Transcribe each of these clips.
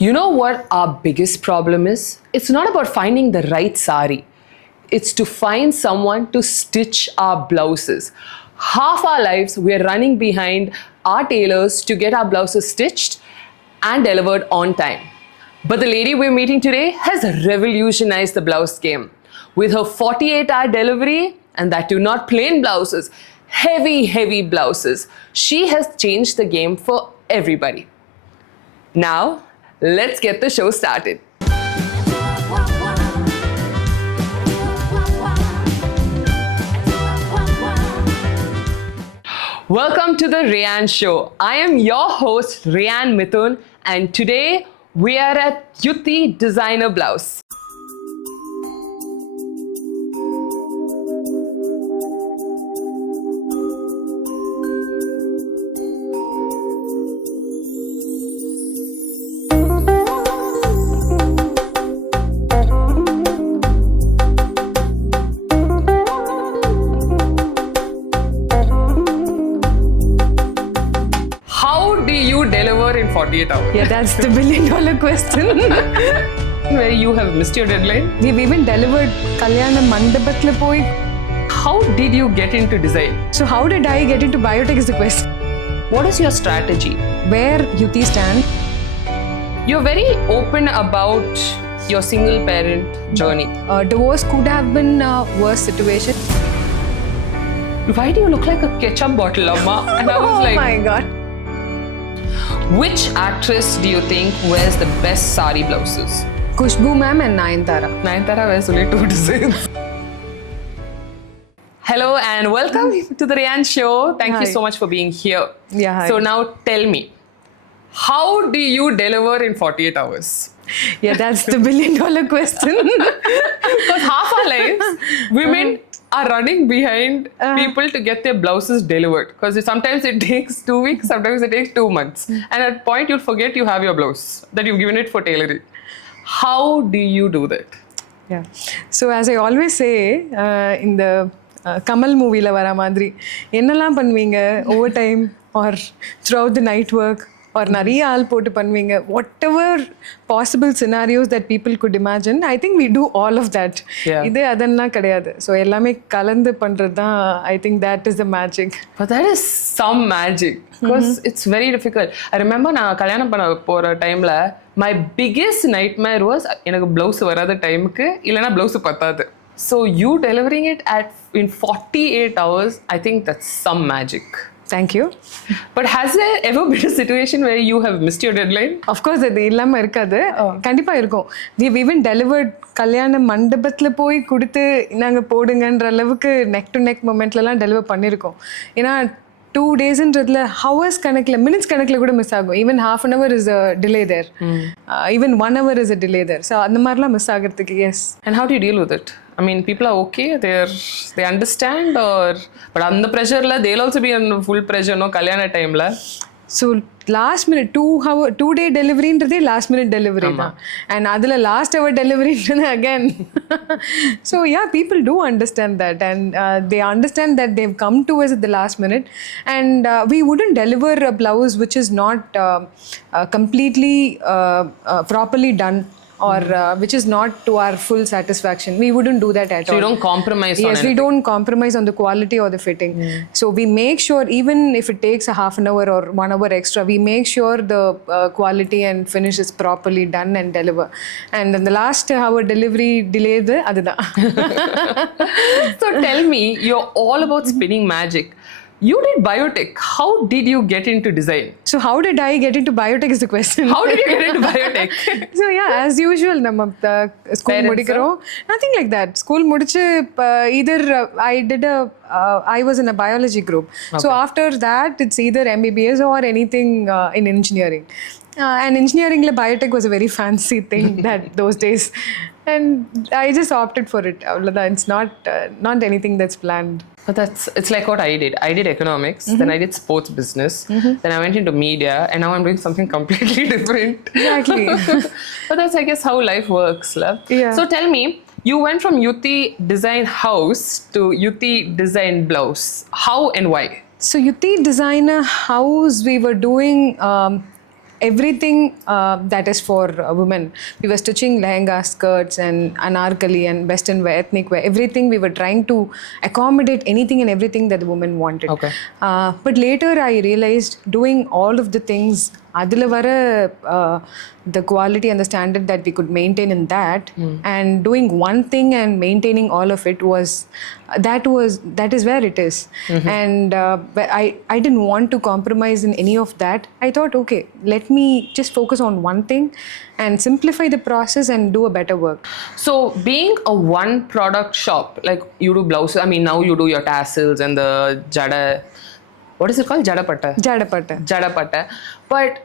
You know what our biggest problem is? It's not about finding the right sari. It's to find someone to stitch our blouses. Half our lives, we're running behind our tailors to get our blouses stitched and delivered on time. But the lady we're meeting today has revolutionized the blouse game. With her 48-hour delivery, and that too not plain blouses, heavy blouses, she has changed the game for everybody. Now, let's get the show started. Welcome to the Rayane Show. I am your host, Rayane Mithun, and today we are at Yuti Designer Blouses. Deliver in 48 hours? Yeah, that's the $1 billion question. Where you have missed your deadline? We've even delivered Kalyana Mandapathla poi. How did you get into design? So how did I get into biotech is the question. What is your strategy? Where Yuti stand? You're very open about your single parent journey. Divorce could have been a worse situation. Why do you look like a ketchup bottle, Amma? And I was oh my God. Which actress do you think wears the best sari blouses? Kushbu ma'am and Nayanthara. Nayanthara wears only 2 designs. Hello and welcome to the Rayane Show. Thank you so much for being here. Yeah, hi. So now tell me, how do you deliver in 48 hours? Yeah, that's the $1 billion question. Because half our lives, women are running behind people to get their blouses delivered. Because sometimes it takes 2 weeks, sometimes it takes 2 months. And at a point, you'll forget you have your blouse, that you've given it for tailoring. How do you do that? Yeah. So as I always say, in the Kamal movie la vara madri, ennalam panveenga overtime or throughout the night work or nariya aal potu panveenga, whatever possible scenarios that people could imagine, I think we do all of that. Idhe adanna kadiyadu. So ellame kalandu pandradha, I think that is the magic. But that is some magic because it's very difficult. I remember na kalyanam panna pora time la my biggest nightmare was enakku blouse varadha time ku illana blouse pathadu. So you delivering it in 48 hours, I think that's some magic. Thank you. But has there ever been a situation where you have missed your deadline? Of course, அது இல்லாம இருக்காது. கண்டிப்பா இருக்கும். We've even delivered கல்யாண மண்டபத்துல போய் கொடுத்து நாங்க போடுங்கன்ற அளவுக்கு neck to neck momentலலாம் டெலிவர் பண்ணிருக்கோம். ஏன்னா 2 daysன்றதுல hours கணக்குல minutes கணக்குல கூட மிஸ் ஆகும். Even half an hour is a delay there. Even 1 hour is a delay there. So அந்த மாதிரிலாம் மிஸ் ஆகிறதுக்கு yes. And how do you deal with it? I mean, people are okay, they understand, or but under pressure la they'll also be under full pressure, no, kalyana time la. So last minute 2 day deliveryன்றதே last minute delivery தான். And அதுல last hour delivery again. So yeah, people do understand that, and they understand that they've come to us at the last minute, and we wouldn't deliver a blouse which is not completely properly done, or which is not to our full satisfaction. We wouldn't do that at all. So you don't compromise on anything? Yes, we don't compromise on the quality or the fitting. So we make sure, even if it takes a half an hour or 1 hour extra, we make sure the quality and finish is properly done and deliver. And then the last hour delivery delayed, adudha. So tell me, you're all about spinning magic. You did biotech. How did you get into design? So how did I get into biotech is the question. How did you get into biotech? So yeah, as usual, namma school mudikaro. Nothing like that. School mudichu either I was in a biology group. Okay. So after that, it's either MBBS or anything in engineering. And engineering la biotech was a very fancy thing that those days. And I just opted for it. It's not anything that's planned. But it's like what I did. I did economics, then I did sports business, then I went into media, and now I'm doing something completely different. Exactly. But that's, I guess, how life works, love. Yeah. So tell me, you went from Yuti Design House to Yuti Design Blouse. How and why? So Yuti Designer House, we were doing everything that is for women. We were stitching lehenga, skirts, and anarkali and western wear, ethnic wear, everything. We were trying to accommodate anything and everything that the women wanted. Okay. But later I realized doing all of the things, adula vara the quality and the standard that we could maintain in that, and doing one thing and maintaining all of it that is where it is. And I didn't want to compromise in any of that. I thought, okay, let me just focus on one thing and simplify the process and do a better work. So being a one product shop, like you do blouses, I mean now you do your tassels and the jada, what is it called, jadapatta, but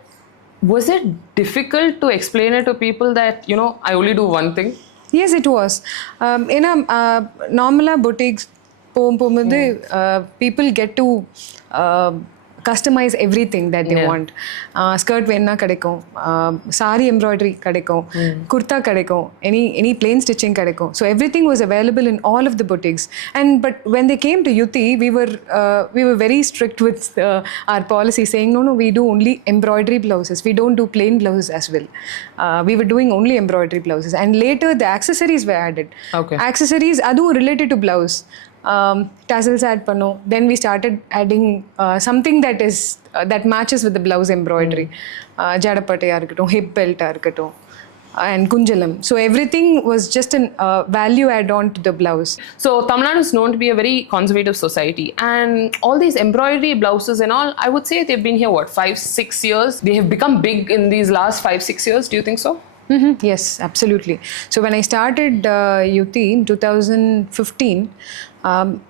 was it difficult to explain it to people that, you know, I only do one thing? Yes, it was. In a normal boutiques, people get to customize everything that they want. Skirt venna kadaikum, sari embroidery kadaikum, kurta kadaikum, any plain stitching kadaikum. So everything was available in all of the boutiques. But when they came to Yuti, we were very strict with our policy, saying no, we do only embroidery blouses. We don't do plain blouses as well. We were doing only embroidery blouses, and later the accessories were added. Okay. Accessories adu related to blouse. Tassels add panno. Then we started adding something that matches with the blouse embroidery. Jadapattaya irukattum, hip belt irukattum, and kunjalam. So everything was just a value add-on to the blouse. So Tamil Nadu is known to be a very conservative society, and all these embroidery blouses and all, I would say they've been here 5-6 years. They have become big in these last 5-6 years. Do you think so? Yes, absolutely. So when I started Yuti in 2015,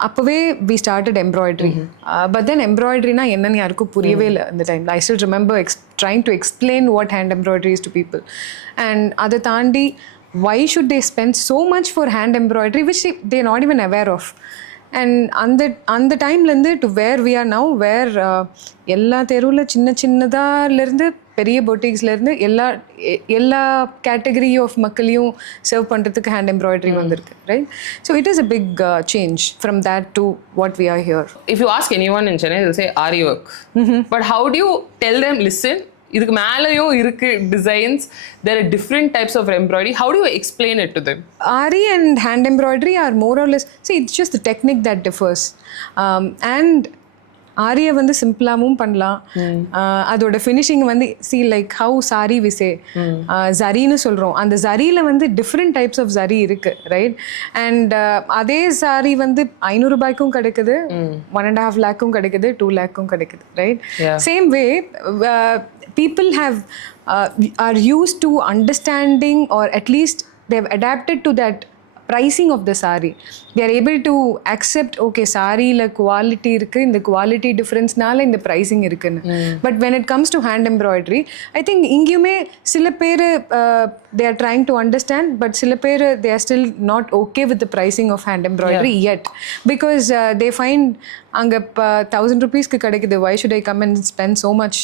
அப்பவே we started embroidery. But then embroidery na enna yarku puriyave illa at the time. I still remember trying to explain what hand embroidery is to people. And adha taandi, why should they spend so much for hand embroidery which they're not even aware of? And on the time to where we are now, where எல்லா தெருவில் சின்னதாலேருந்து பெரிய பொட்டிக்ஸ்லேருந்து எல்லா category of மக்களையும் serve பண்ணுறதுக்கு hand embroidery வந்திருக்கு, right? So it is a big change from that to what we are here. If you ask anyone in Chennai, they'll say Ari work. But how do you tell them, listen, இதுக்கு மேலேயும் இருக்கு designs, there are different types of embroidery, how do you explain it to them? Ari and hand embroidery are more or less, see, it's just the technique that differs. And ஆரியை வந்து சிம்பிளாகவும் பண்ணலாம். அதோட finishing வந்து see like how sorry விசே ஜரின்னு சொல்கிறோம். அந்த ஜரியில் வந்து different types of zari இருக்குது, right? And அதே sorry வந்து 500 ரூபாய்க்கும் கிடைக்குது, 1.5 lakhக்கும் கிடைக்குது, 2 lakhக்கும் கிடைக்குது, right? Same way people are used to understanding, or at least they've adapted to that pricing of the sari. They are able to accept, okay, sari la quality irukku, in the quality difference nala in the pricing irukku. But when it comes to hand embroidery, I think ingiyume sila per they are trying to understand, but sila per they are still not okay with the pricing of hand embroidery yet, because they find anga 1,000 rupees ku kadikudhu, why should I come and spend so much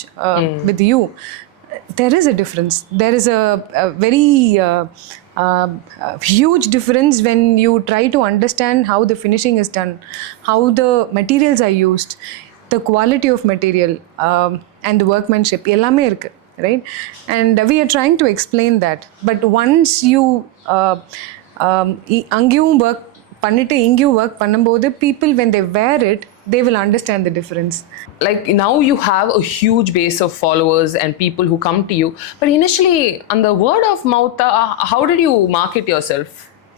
with you? There is a difference. There is a very huge difference when you try to understand how the finishing is done, how the materials are used, the quality of material, and the workmanship. Ellame irukku, right? And we are trying to explain that. But once you angiyum work பண்ணிட்டு இங்கேயும் work பண்ணும்போது people when they wear it, they will understand the difference. Like now you have a huge base of followers and people who come to you, but initially on the word of mouth, how did you market yourself?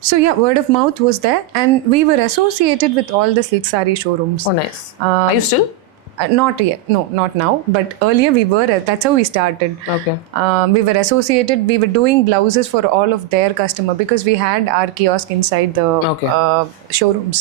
So yeah, word of mouth was there, and we were associated with all the silk saree showrooms. Oh nice. Are you still? Not yet, no, not now, but earlier we were. That's how we started. Okay. We were associated, we were doing blouses for all of their customer, because we had our kiosk inside the showrooms,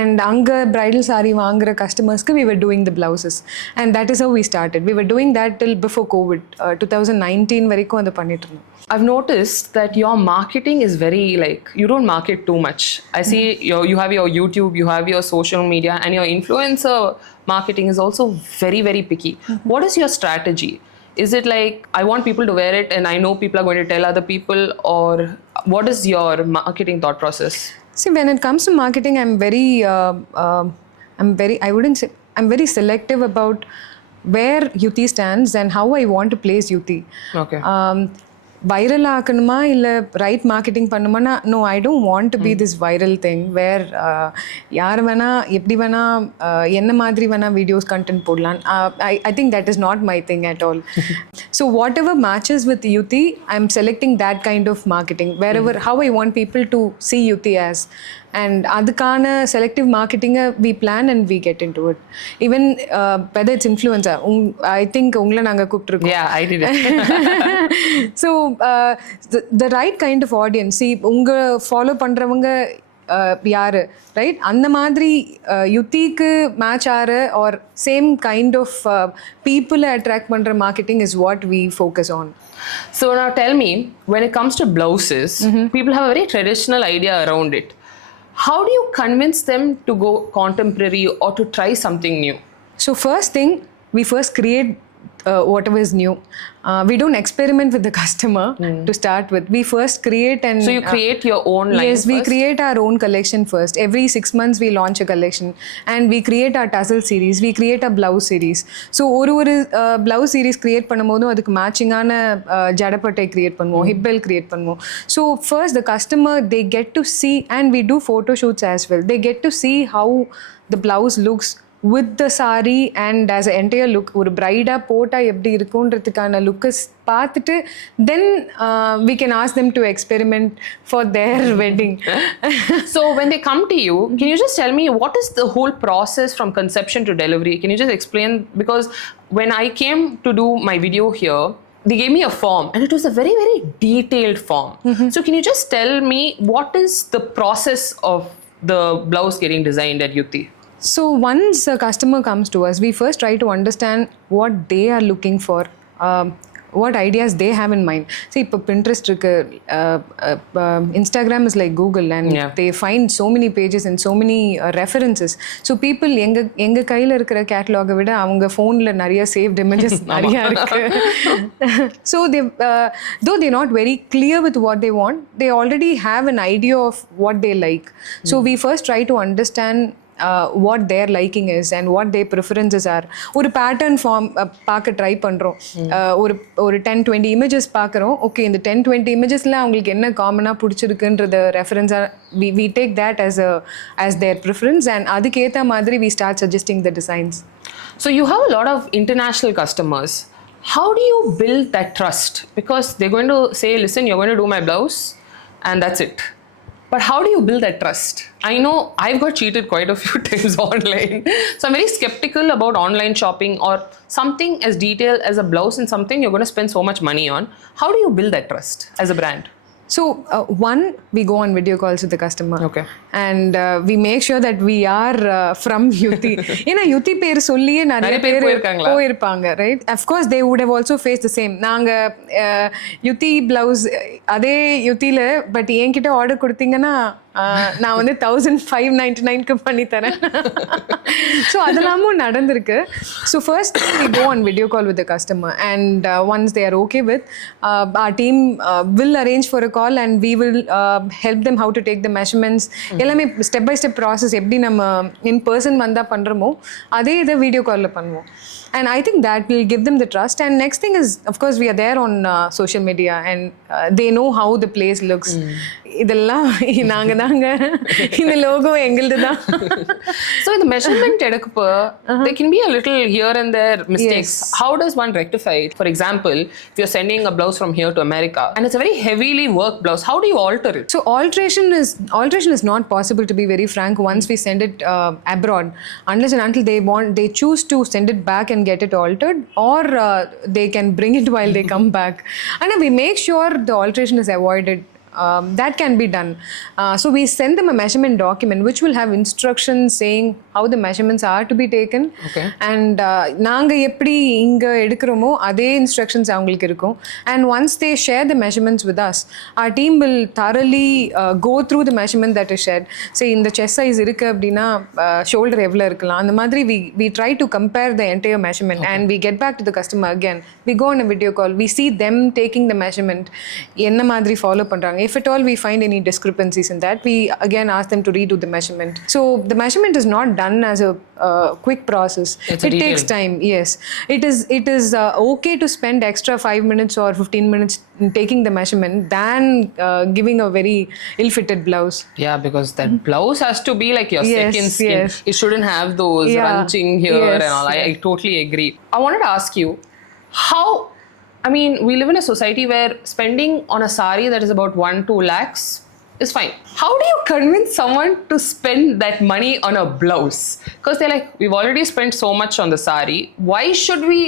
and anga bridal saree vaangra customers ku we were doing the blouses, and that is how we started. We were doing that till before COVID, 2019 varaikum adu panniterundom. I've noticed that your marketing is very, like, you don't market too much. I see you have your YouTube, you have your social media, and your influencer marketing is also very, very picky. What is your strategy? Is it like, I want people to wear it and I know people are going to tell other people, or what is your marketing thought process? See, when it comes to marketing, I'm very selective about where Yuti stands and how I want to place Yuti. Okay. Viral ஆக்கணுமா இல்லை right marketing பண்ணுமானா no I don't want to be this viral thing where யார் வேணால் எப்படி வேணால் என்ன மாதிரி வேணால் வீடியோஸ் கண்டென்ட் போடலாம். I think that is not my thing at all. So whatever matches with Yuthi I am selecting that kind of marketing wherever how I want people to see Yuthi as. And அதுக்கான selective மார்க்கெட்டிங்கை we plan and we get into it. Even whether it's influencer I think உங்களை நாங்கள் கூப்பிட்டுருக்கோம். So the right kind of audience, see உங்கள் follow பண்ணுறவங்க யார் right அந்த மாதிரி யுத்திக்கு மேட்ச் ஆகிற ஆர் சேம் கைண்ட் ஆஃப் பீப்புளை அட்ராக்ட் பண்ணுற marketing is what we focus on. So now tell me, when it comes to blouses, people have a very traditional idea around it. How do you convince them to go contemporary or to try something new? So first thing, we first create whatever is new. We don't experiment with the customer to start with. We first create and... So you create your own line Yes, we first? create our own collection first. Every 6 months we launch a collection and we create our tassel series. We create a blouse series. So ஒரு blouse series create பண்ணும்போதும் அதுக்கு மேட்சிங்கான ஜடப்பட்டை create பண்ணுவோம், hip belt create பண்ணுவோம். So first the customer, they get to see, and we do photo shoots as well. They get to see how the blouse looks with the saree and as an entire look. ஒரு பிரைடாக போட்டால் எப்படி இருக்குன்றதுக்கான லுக்கை பார்த்துட்டு then we can ask them to experiment for their wedding. So when they come to you, can you just tell me what is the whole process from conception to delivery? Can you just explain? Because when I came to do my video here, they gave me a form and it was a very, very detailed form. So can you just tell me what is the process of the blouse getting designed at Yuti? So once a customer comes to us, we first try to understand what they are looking for, what ideas they have in mind. See, இப்போ Pinterest இருக்கு, Instagram is like Google and they find so many pages and so many references. So people எங்க கையில் இருக்கிற கேட்டலாகை விட அவங்க ஃபோனில் நிறைய saved images நிறையா இருக்கு. So they though they're not very clear with what they want, they already have an idea of what they like. So we first try to understand what their liking is and what their preferences are. ஒரு pattern form பார்க்க try பண்ணுறோம், ஒரு 10-20 images பார்க்குறோம். Okay, இந்த 10-20 இமேஜஸில் அவங்களுக்கு என்ன காமனாக பிடிச்சிருக்குன்றத ரெஃபரன்ஸாக we take that as their preference and அதுக்கேற்ற மாதிரி we start suggesting the designs. So you have a lot of international customers. How do you build that trust? Because they're going to say, listen, you're going to do my blouse and that's it. But how do you build that trust? I know I've got cheated quite a few times online. So I'm very skeptical about online shopping or something as detailed as a blouse and something you're going to spend so much money on. How do you build that trust as a brand? So one, we go on video calls with the customer. Okay. And we make sure that we are from Yuti. ஏன்னா யுத்தி பேர் சொல்லியே நிறைய பேர் போயிருப்பாங்க, right? Of course they would have also faced the same. நாங்கள் யுத்தி blouse அதே யுத்தியில் but என்கிட்ட order கொடுத்தீங்கன்னா நான் வந்து 1599க்கு பண்ணி தரேன். ஸோ அதெல்லாமும் நடந்திருக்கு. So first we go on video call with the customer and once they are okay with, our team will arrange for a call and we will help them how to take the measurements. எல்லாமே step by step process எப்படி நம்ம in person வந்தால் பண்ணுறோமோ அதே இதை video காலில் பண்ணுவோம். And I think that will give them the trust. And next thing is, of course, we are there on social media and they know how the place looks. இதெல்லாம் நாங்கள் தாங்க, இந்த லோகோ எங்களுது தான். So in the measurement எடுக்கப்போ there can be a little here and there mistakes. Yes. How does one rectify it? For example, if you're sending a blouse from here to America and it's a very heavily worked blouse, how do you alter it? So alteration is not possible, to be very frank, once we send it abroad, unless and until they choose to send it back and get it altered, or they can bring it while they come back. And we make sure the alteration is avoided. That can be done. So we send them a measurement document which will have instructions saying how the measurements are to be taken. Okay. And நாங்க எப்படி இங்க எடுக்கிறோமோ அதே instructions அவங்களுக்கு இருக்கும். And once they share the measurements with us, our team will thoroughly go through the measurement that is shared. Say இந்த chest size இருக்கு அப்படின்னா shoulder எவ்வளோ இருக்கலாம், அந்த மாதிரி we try to compare the entire measurement. Okay. And we get back to the customer again. We go on a video call. We see them taking the measurement, என்ன மாதிரி follow பண்ணுறாங்க. If at all we find any discrepancies in that, we again ask them to redo the measurement. So the measurement is not done as a quick process. It takes time. Yes, it is okay to spend extra 5 minutes or 15 minutes in taking the measurement than giving a very ill-fitted blouse. Yeah, because that blouse has to be like your second skin. Yes. It shouldn't have those runching here and all. I totally agree. I wanted to ask you, how, I mean, we live in a society where spending on a sari that is about 1-2 lakhs is fine. How do you convince someone to spend that money on a blouse? Because they're like, we've already spent so much on the sari. Why should we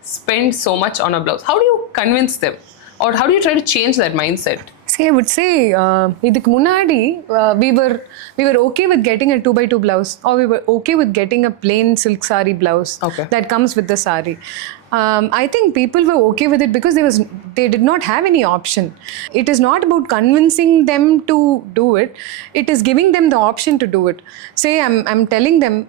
spend so much on a blouse? How do you convince them? Or how do you try to change that mindset? See, I would say, idhukku munnadi, we were okay with getting a 2x2 blouse, or we were okay with getting a plain silk sari blouse that comes with the sari. I think people were okay with it because they did not have any option. It is not about convincing them to do it. It is giving them the option to do it. Say I'm telling them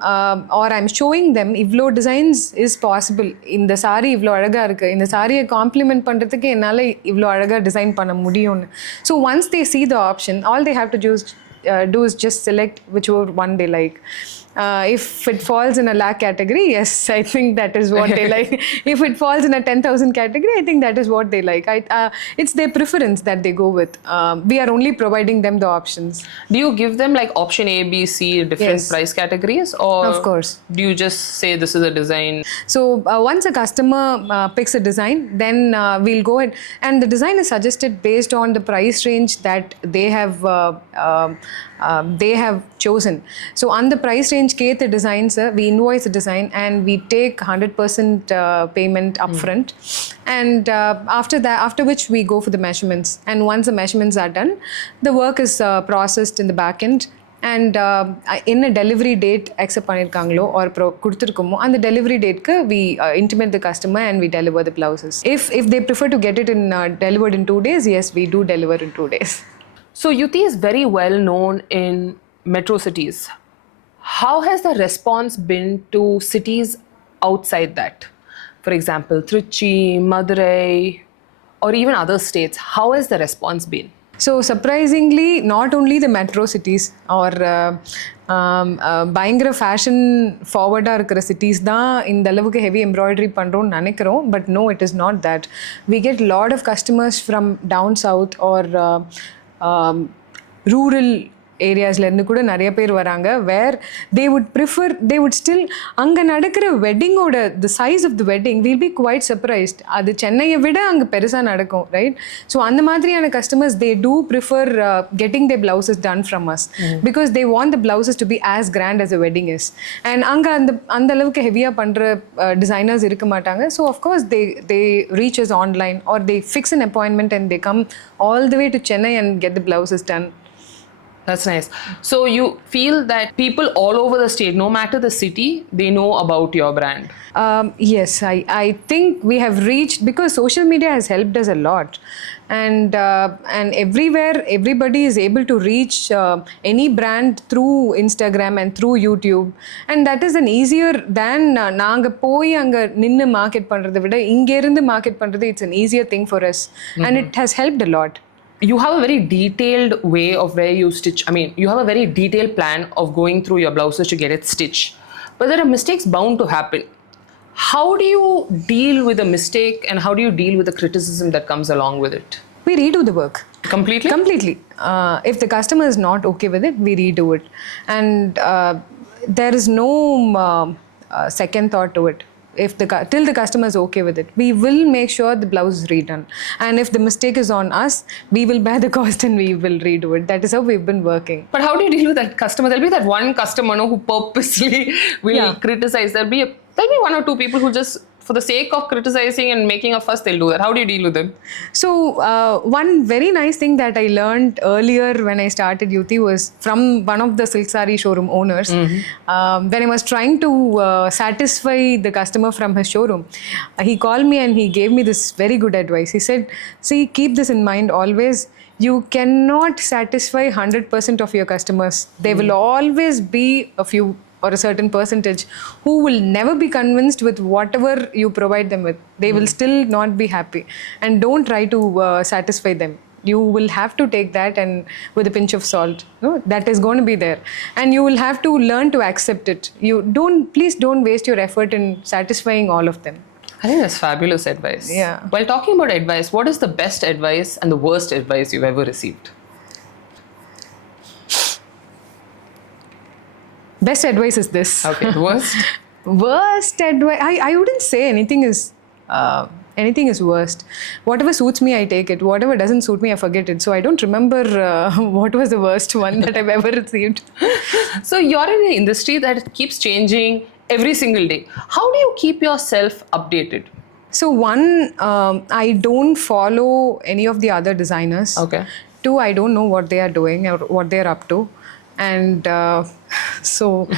or I'm showing them ivlo designs is possible. In the sari ivlo alaga irukku. In the sari compliment pandradhukku ennala ivlo alaga design panna mudiyum. So once they see the option, all they have to do is just select whichever one they like. If it falls in a lakh category, yes, I think that is what they like. If it falls in a 10,000 category, I think that is what they like. It's their preference that they go with. We are only providing them the options. Do you give them like option A, B, C, different price categories? Or of course. Do you just say this is a design? So once a customer picks a design, then we'll go ahead. And the design is suggested based on the price range that they have chosen. So on the price range, the designs, we invoice the design and we take 100% payment upfront. And after which we go for the measurements. And once the measurements are done, the work is processed in the back end. And in a delivery date accept pannirukangalo or kuduthirukkomo, on the delivery date we intimate the customer and we deliver the blouses. If they prefer to get it in delivered in 2 days, yes, we do deliver in 2 days. So Yuti is very well known in metro cities. How has the response been to cities outside that? For example, Trichy, Madurai, or even other states. How has the response been? So surprisingly, not only the metro cities or பயங்கர fashion ஃபார்வர்டாக இருக்கிற cities தான் இந்த அளவுக்கு heavy embroidery பண்ணுறோன்னு நினைக்கிறோம். But no, it is not that. We get lot of customers from down south or rural ஏரியாஸ்லேருந்து கூட நிறைய பேர் வராங்க. வேர் தே வுட் ஸ்டில் அங்கே நடக்கிற வெட்டிங்கோட the size of the wedding will be quite surprised. அது சென்னையை விட அங்கே பெருசாக நடக்கும், ரைட்? ஸோ அந்த மாதிரியான customers they do prefer getting the blouses done from us because they want the blouses to be as grand as a wedding is. And அங்கே அந்த அளவுக்கு ஹெவியாக பண்ணுற டிசைனர்ஸ் இருக்க மாட்டாங்க. So of course they reach us online or they fix an appointment and they come all the way to Chennai and get the blouses done. That's nice. So you feel that people all over the state, no matter the city, they know about your brand? Yes, I think we have reached, because social media has helped us a lot. And everywhere, everybody is able to reach any brand through Instagram and through YouTube. And that is an easier than naanga poi anga ninnu market pandradha vida inge irundhu market pandradhu. It's an easier thing for us. And it has helped a lot. You have a very detailed way of where you stitch. I mean, you have a very detailed plan of going through your blouses to get it stitched. But there are mistakes bound to happen. How do you deal with a mistake and how do you deal with the criticism that comes along with it? We redo the work. Completely? Completely. If the customer is not okay with it, we redo it. And there is no second thought to it. Till the customer is okay with it, we will make sure the blouse is redone. And if the mistake is on us, we will bear the cost and we will redo it. That is how we've been working. But how do you deal with that customer? There'll be that one customer who purposely will criticize. There'll be 1 or 2 people who just, for the sake of criticizing and making a fuss, they'll do that. How do you deal with them? So one very nice thing that I learned earlier when I started Yuti was from one of the silk saree showroom owners. When I was trying to satisfy the customer from his showroom, he called me and he gave me this very good advice. He said, see, keep this in mind always. You cannot satisfy 100% of your customers. There will always be a few or a certain percentage who will never be convinced with whatever you provide them with. They will still not be happy. And don't try to satisfy them. You will have to take that and with a pinch of salt. That is going to be there. And you will have to learn to accept it. Please don't waste your effort in satisfying all of them. I think that's fabulous advice. Yeah. While talking about advice, what is the best advice and the worst advice you've ever received? Best advice is this. Okay, the worst? Worst advice. I wouldn't say anything is worst. Whatever suits me, I take it. Whatever doesn't suit me, I forget it. So I don't remember what was the worst one that I've ever received. So you're in an industry that keeps changing every single day. How do you keep yourself updated? So one, I don't follow any of the other designers. Okay. Two, I don't know what they are doing or what they're up to. And so...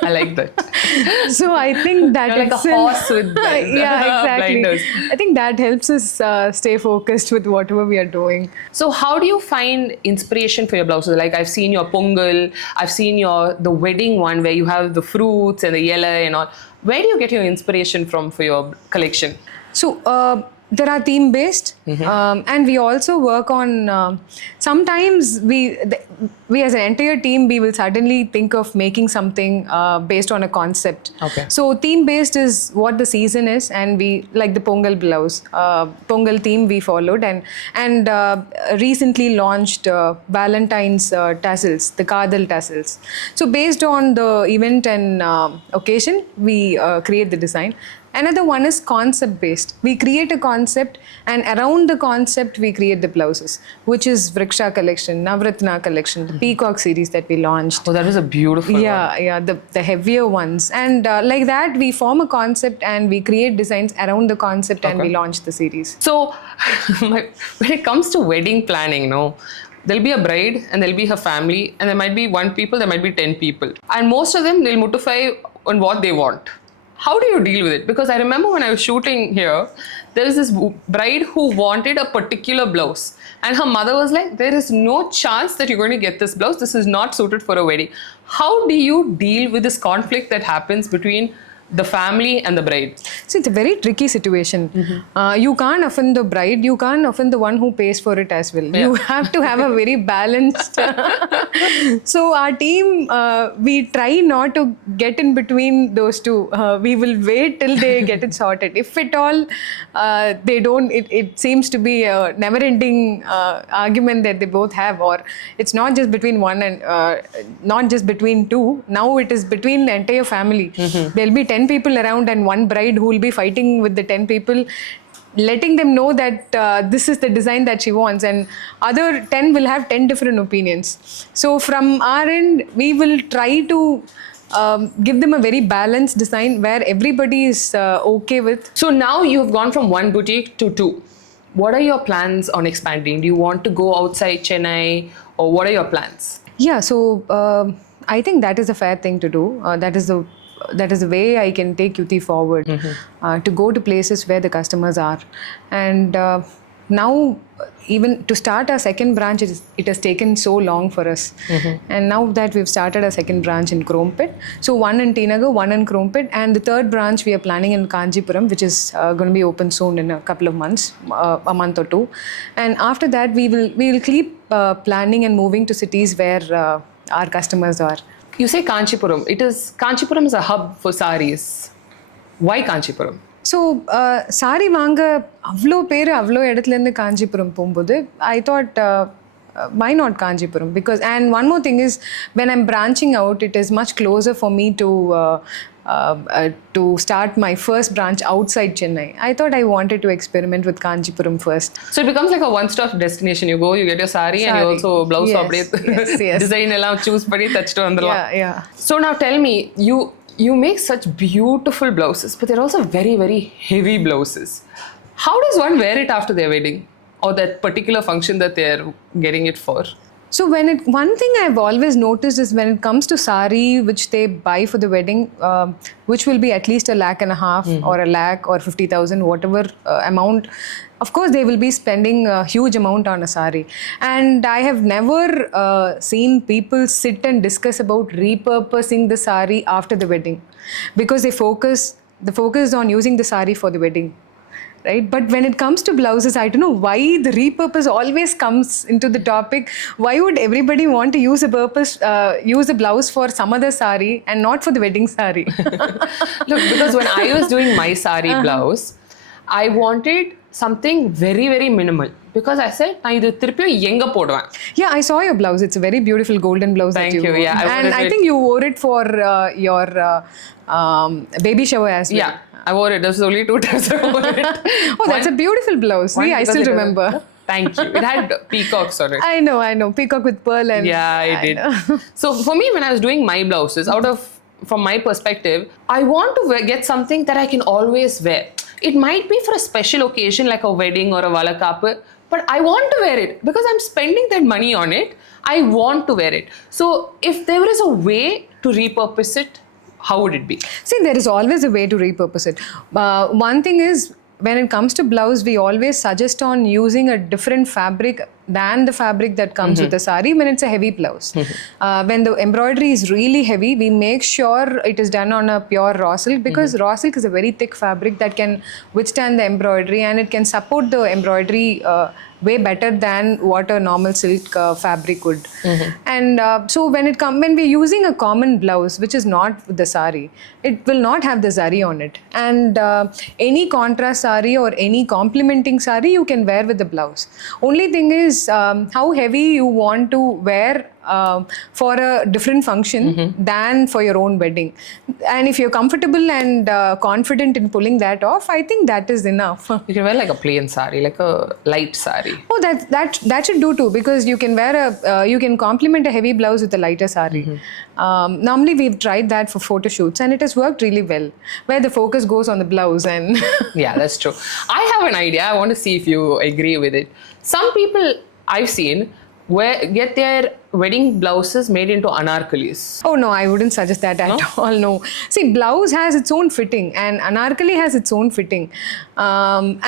I like that. So I think that You're like a horse with yeah, exactly. blinders. I think that helps us stay focused with whatever we are doing. So how do you find inspiration for your blouses? Like I've seen your pongal, I've seen the wedding one where you have the fruits and the yellow and all. Where do you get your inspiration from for your collection? So there are theme-based, and we also work on. Sometimes we as an entire team, we will suddenly think of making something based on a concept. Okay. So theme-based is what the season is, and we like the Pongal blouse, Pongal theme we followed, and recently launched Valentine's tassels, the Kadal tassels. So based on the event and occasion, we create the design. Another one is concept based. We create a concept, and around the concept we create the blouses, which is Vriksha collection, Navratna collection, the Peacock series that we launched. Oh, that was a beautiful one. Yeah, the heavier ones. And like that, we form a concept and we create designs around the concept and we launch the series. So when it comes to wedding planning, there'll be a bride and there'll be her family, and there might be 1 people, there might be 10 people. And most of them, they'll motify on what they want. How do you deal with it? Because I remember when I was shooting here, there was this bride who wanted a particular blouse. And her mother was like, there is no chance that you're going to get this blouse. This is not suited for a wedding. How do you deal with this conflict that happens between the family and the bride? So it's a very tricky situation. You can't offend the bride, you can't offend the one who pays for it as well. Yeah. You have to have a very balanced... So our team, we try not to get in between those two. We will wait till they get it sorted. If at all they don't, it seems to be a never-ending argument that they both have, or it's not just between one and not just between two. Now it is between the entire family. There'll be 10 people around and one bride who will be fighting with the 10 people, letting them know that this is the design that she wants, and other 10 will have 10 different opinions. So from our end, we will try to give them a very balanced design where everybody is okay with. So now you have gone from 1 boutique to 2. What are your plans on expanding? Do you want to go outside Chennai, or what are your plans? Yeah, so I think that is a fair thing to do. That is the way I can take Yuti forward, to go to places where the customers are. And now, even to start our second branch, it has taken so long for us. And now that we've started our second branch in Rpund, so 1 in T Nagar, 1 in Rpund, and the third branch we are planning in Kanchipuram, which is going to be open soon in a couple of months, a month or 2. And after that, we will keep planning and moving to cities where our customers are. You say Kanchipuram. Kanchipuram is a hub for saris. Why Kanchipuram? So, sari vanga avlo edathila irundhu Kanchipuram pombodhu, I thought, why not Kanchipuram? Because, and one more thing is, when I'm branching out, it is much closer for me to start my first branch outside Chennai. I thought I wanted to experiment with Kanchipuram first. So it becomes like a one-stop destination. You go, you get your sari. And you also blouse yes. design allow choose padi touch on the Yeah. So now tell me, you make such beautiful blouses, but they're also very, very heavy blouses. How does one wear it after their wedding, or that particular function that they're getting it for? So one thing I've always noticed is when it comes to sari, which they buy for the wedding, which will be at least 1.5 lakh or 1 lakh or 50,000, whatever amount. Of course, they will be spending a huge amount on a sari. And I have never seen people sit and discuss about repurposing the sari after the wedding, because the focus is on using the sari for the wedding. right? But when it comes to blouses, I don't know why the repurpose always comes into the topic. Why would everybody want to use a blouse for some other sari and not for the wedding sari? Look, because when I was doing my sari blouse, I wanted something very, very minimal. Because I said, I poduvan. Yeah, I saw your blouse. It's a very beautiful golden blouse. Thank that you you. Yeah, and I think you wore it for your baby shower as well. Yeah, I wore it. There was only 2 times I wore it. Oh, that's a beautiful blouse. See, I still remember. Thank you. It had peacocks on it. I know. Peacock with pearl and... Yeah, I did. So for me, when I was doing my blouses, from my perspective, I want to get something that I can always wear. It might be for a special occasion like a wedding or a valakapu, but I want to wear it because I'm spending that money on it. I want to wear it. So if there is a way to repurpose it, how would it be? See, there is always a way to repurpose it. One thing is, when it comes to blouse, we always suggest on using a different fabric than the fabric that comes with the sari when it's a heavy blouse. When the embroidery is really heavy, we make sure it is done on a pure raw silk, because raw silk is a very thick fabric that can withstand the embroidery, and it can support the embroidery way better than what a normal silk fabric would. And so when we're using a common blouse which is not the sari, it will not have the zari on it, and any contrast sari or any complementing sari you can wear with the blouse. Only thing is how heavy you want to wear for a different function than for your own wedding. And if you're comfortable and confident in pulling that off, I think that is enough. You can wear like a plain sari, like a light sari. Oh, that should do too, because you can wear you can complement a heavy blouse with a lighter sari. Normally we've tried that for photo shoots and it has worked really well, where the focus goes on the blouse and... Yeah, that's true. I have an idea. I want to see if you agree with it. Some people I've seen get their wedding blouses made into anarkalis. Oh no, I wouldn't suggest that at all. No. See, blouse has its own fitting and anarkali has its own fitting. When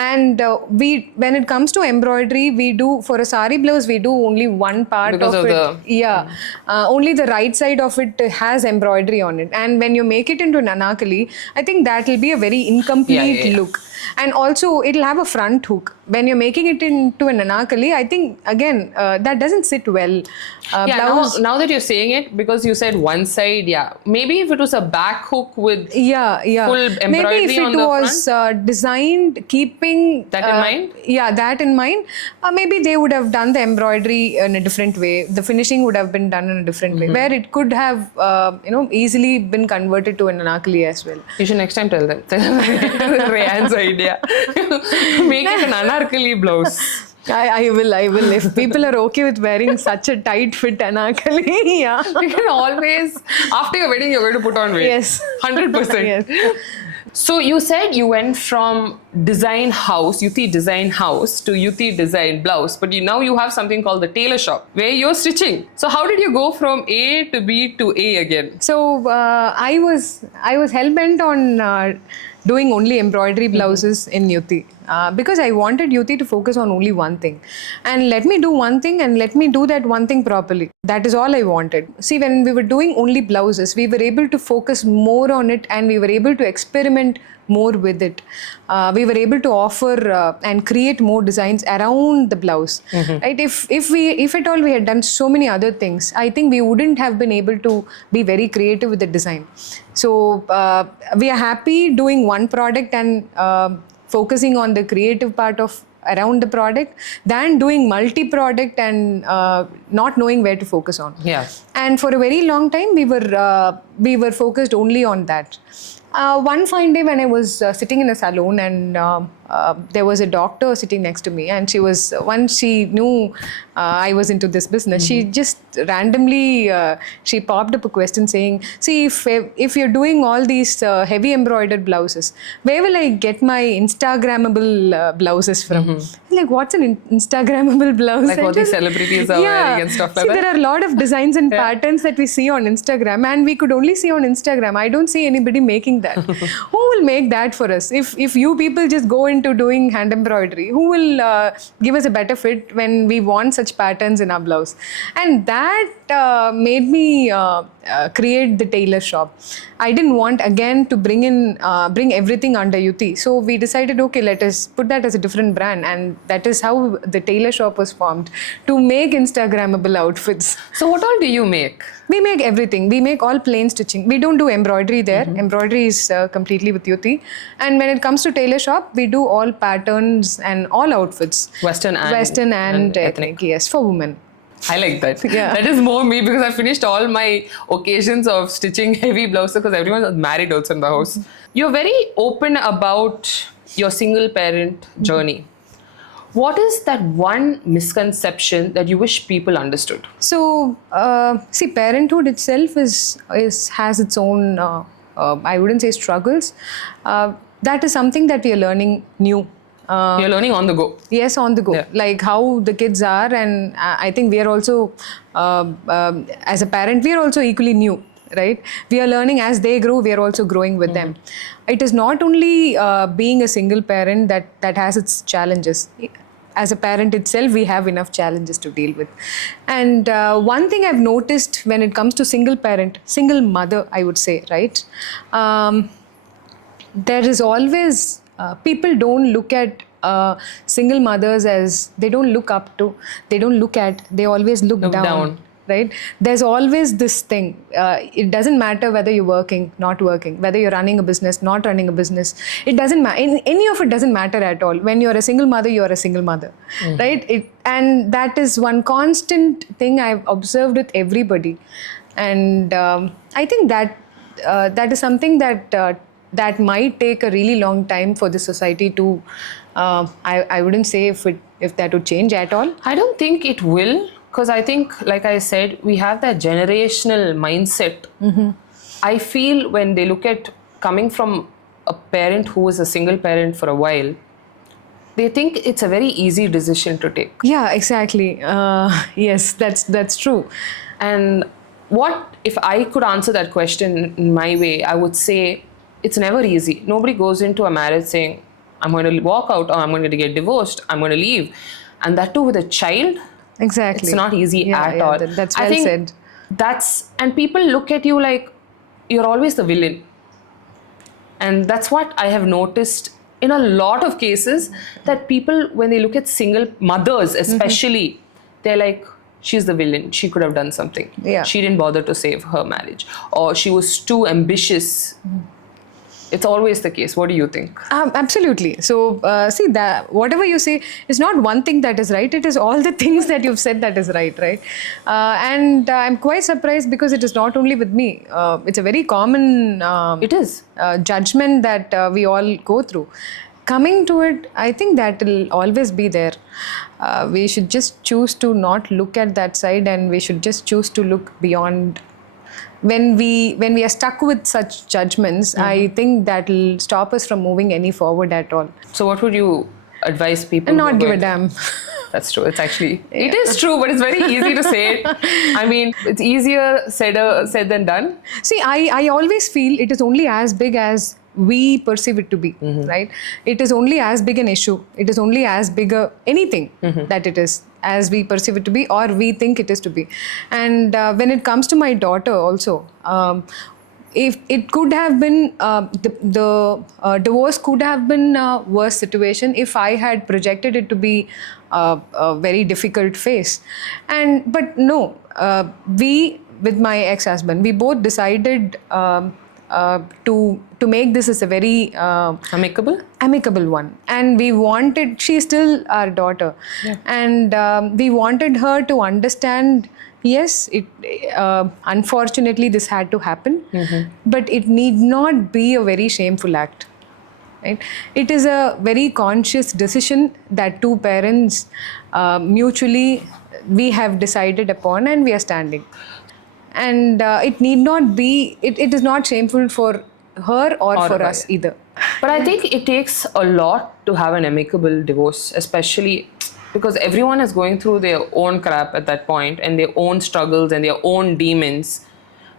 it comes to embroidery, we do, for a sari blouse, we do only one part because of it. Yeah. Only the right side of it has embroidery on it. And when you make it into an anarkali, I think that will be a very incomplete look. And also, it'll have a front hook. When you're making it into an anarkali, I think, again, that doesn't sit well. Now that you're saying it, because you said one side, maybe if it was a back hook with full embroidery maybe if on it the was designed keeping that in mind, that in mind, maybe they would have done the embroidery in a different way. The finishing would have been done in a different way, where it could have easily been converted to an anarkali as well. You should next time tell them Rayane's idea. Make it an anarkali blouse. I will. If people are okay with wearing such a tight fit anarkali, You can always, after your wedding, you're going to put on weight. Yes. 100%. Yes. So you said you went from design house, Yuti Design House, to Yuti Design Blouse, but now you have something called the Tailor Shop, where you're stitching. So how did you go from A to B to A again? So I was hell-bent on doing only embroidery blouses in Yuti, because I wanted Yuti to focus on only one thing, and let me do one thing and let me do that one thing properly. That is all I wanted. See, when we were doing only blouses, we were able to focus more on it and we were able to experiment more with it. We were able to offer and create more designs around the blouse. Right? If at all we had done so many other things, I think we wouldn't have been able to be very creative with the design. So we are happy doing one product and focusing on the creative part of around the product than doing multi-product and not knowing where to focus on. Yeah. And for a very long time, we were focused only on that. One fine day when I was sitting in a salon and there was a doctor sitting next to me, and once she knew I was into this business, she just randomly she popped up a question saying, see, if you're doing all these heavy embroidered blouses, where will I get my Instagrammable blouses from? Like, what's an Instagrammable blouse? Like what these celebrities are wearing and stuff like that? There are a lot of designs and patterns that we see on Instagram, and we could only see on Instagram. I don't see anybody making that. Who will make that for us? If you people just go into doing hand embroidery, who will give us a better fit when we want such patterns in our blouse? And that made me create the tailor shop. I didn't want again to bring everything under Yuti. So we decided, okay, let us put that as a different brand, and that is how the tailor shop was formed, to make Instagrammable outfits. So what all do you make? We make everything. We make all plain stitching. We don't do embroidery there. Embroidery is completely with Yuti. And when it comes to tailor shop, we do all patterns and all outfits. Western and ethnic. Yes, for women. I like that. Yeah. That is more me, because I finished all my occasions of stitching heavy blouses because everyone was married also in the house. You're very open about your single parent journey. What is that one misconception that you wish people understood? So, see, parenthood itself has its own, I wouldn't say struggles. That is something that we are learning new. You're learning on the go. Yes, on the go. Yeah. Like how the kids are, and I think we are also, as a parent, we are also equally new, right? We are learning as they grow, we are also growing with them. It is not only being a single parent that has its challenges. As a parent itself, we have enough challenges to deal with. And one thing I've noticed when it comes to single parent, single mother, I would say, right? There is always, people don't look at single mothers as, they don't look up to, they don't look at, they always look down. Right? There's always this thing. It doesn't matter whether you're working, not working, whether you're running a business, not running a business. It doesn't matter. Any of it doesn't matter at all. When you're a single mother, you're a single mother, right? And that is one constant thing I've observed with everybody. And I think that that is something that might take a really long time for the society to. I wouldn't say if that would change at all. I don't think it will. Because I think, like I said, we have that generational mindset. I feel when they look at coming from a parent who is a single parent for a while, they think it's a very easy decision to take. Yeah, exactly. Yes, that's true. And what if I could answer that question in my way? I would say it's never easy. Nobody goes into a marriage saying, I'm going to walk out, or I'm going to get divorced, I'm going to leave. And that too with a child. Exactly. It's not easy at all. That's well said. And people look at you like you're always the villain. And that's what I have noticed in a lot of cases, that people, when they look at single mothers especially, they're like, she's the villain. She could have done something. Yeah. She didn't bother to save her marriage. Or she was too ambitious. It's always the case. What do you think? Absolutely. So, see, that whatever you say is not one thing that is right. It is all the things that you've said that is right? And I'm quite surprised, because it is not only with me. It's a very common judgment that we all go through. Coming to it, I think that will always be there. We should just choose to not look at that side, and we should just choose to look beyond. When we are stuck with such judgments, I think that will stop us from moving any forward at all. So what would you advise people? And not give a damn. That's true. It's actually, it is true, but it's very easy to say it. I mean, it's easier said than done. See, I always feel it is only as big as we perceive it to be, right? It is only as big an issue. It is only as big anything that it is, as we perceive it to be, or we think it is to be. And when it comes to my daughter also, if it could have been, the divorce could have been a worse situation if I had projected it to be a very difficult phase. But no, we, with my ex-husband, we both decided to make this as a very amicable one. And we wanted, she's still our daughter, and we wanted her to understand, yes, unfortunately this had to happen, but it need not be a very shameful act. Right? It is a very conscious decision that two parents mutually we have decided upon, and we are standing. And it need not be, it is not shameful for her or for us either. But I think it takes a lot to have an amicable divorce, especially because everyone is going through their own crap at that point, and their own struggles and their own demons.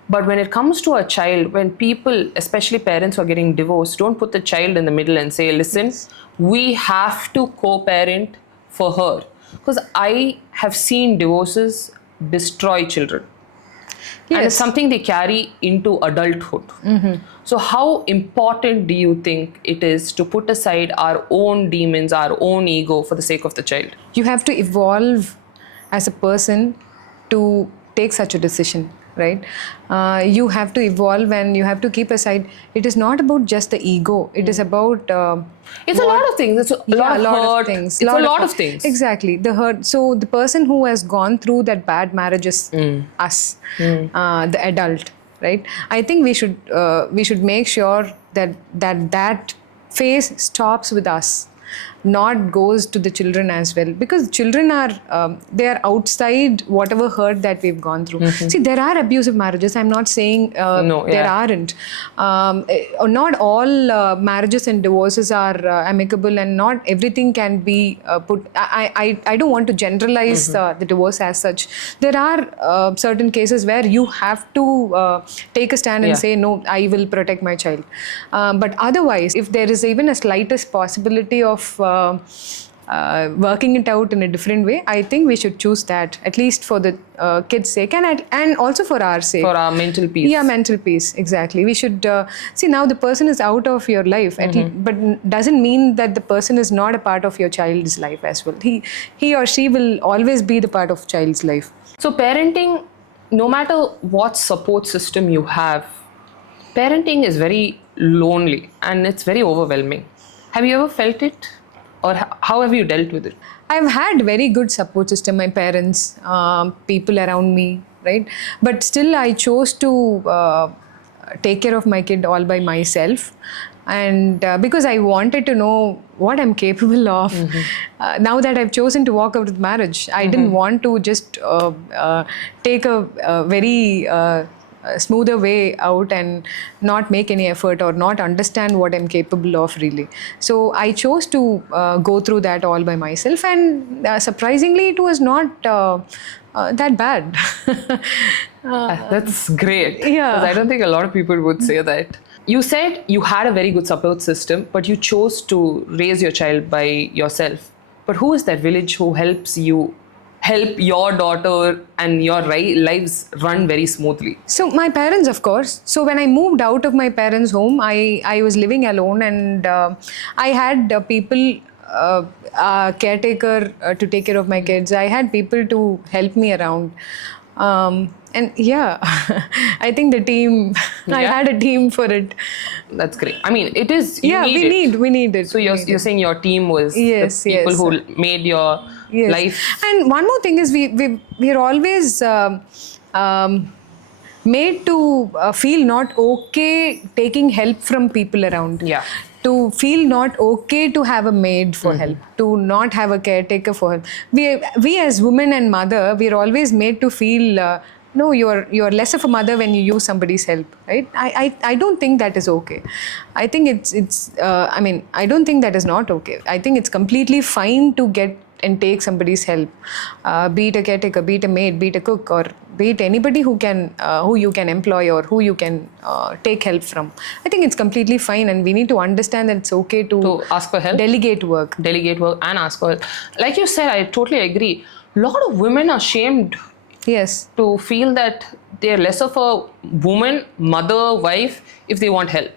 But when it comes to a child, when people, especially parents who are getting divorced, don't put the child in the middle and say, listen, we have to co-parent for her. Because I have seen divorces destroy children. And it's Yes. something they carry into adulthood. So how important do you think it is to put aside our own demons, our own ego for the sake of the child? You have to evolve as a person to take such a decision, right? You have to evolve and you have to keep aside. It is not about just the ego. It is about It's a lot of things. It's a lot of hurt. things. It's a lot of things. Exactly, the hurt. So the person who has gone through that bad marriage is us, the adult, right? I think we should make sure that phase stops with us, not goes to the children as well, because children are they are outside whatever hurt that we've gone through. See, there are abusive marriages. I'm not saying there aren't. Not all marriages and divorces are amicable, and not everything can be put. I don't want to generalize the divorce as such. There are certain cases where you have to take a stand and say, no, I will protect my child. But otherwise, if there is even a slightest possibility of working it out in a different way, I think we should choose that, at least for the kids' sake and also for our sake. For our mental peace. Yeah, mental peace, exactly. We should see, now the person is out of your life, but doesn't mean that the person is not a part of your child's life as well. He or she will always be the part of child's life. So parenting, no matter what support system you have, parenting is very lonely and it's very overwhelming. Have you ever felt it? Or how have you dealt with it? I've had very good support system, my parents, people around me, right? But still I chose to take care of my kid all by myself. And because I wanted to know what I'm capable of. Now that I've chosen to walk out of marriage, I didn't want to just take a very smoother way out and not make any effort or not understand what I'm capable of really. So I chose to go through that all by myself, and surprisingly it was not that bad. That's great. Yeah. 'Cause I don't think a lot of people would say that. You said you had a very good support system, but you chose to raise your child by yourself. But who is that village who helps you help your daughter and your lives run very smoothly? So my parents, of course. So when I moved out of my parents' home, I was living alone, and I had people, caretaker to take care of my kids. I had people to help me around. And yeah, I think the team, I had a team for it. That's great. I mean, it is. We need it. So you're saying your team was the people who made your life. And one more thing is we're always made to feel not okay taking help from people around. Yeah. To feel not okay to have a maid for help, to not have a caretaker for help. We as women and mother, we're always made to feel no, you're less of a mother when you use somebody's help, right? I don't think that is okay. I think it's I mean, I don't think that is not okay. I think it's completely fine to get and take somebody's help, be it a caretaker, be it a maid, be it a cook, or be it anybody who you can employ or who you can take help from. I think it's completely fine, and we need to understand that it's okay to ask for help, delegate work and ask for help. Like you said, I totally agree. A lot of women are shamed. Yes. To feel that they're less of a woman, mother, wife if they want help.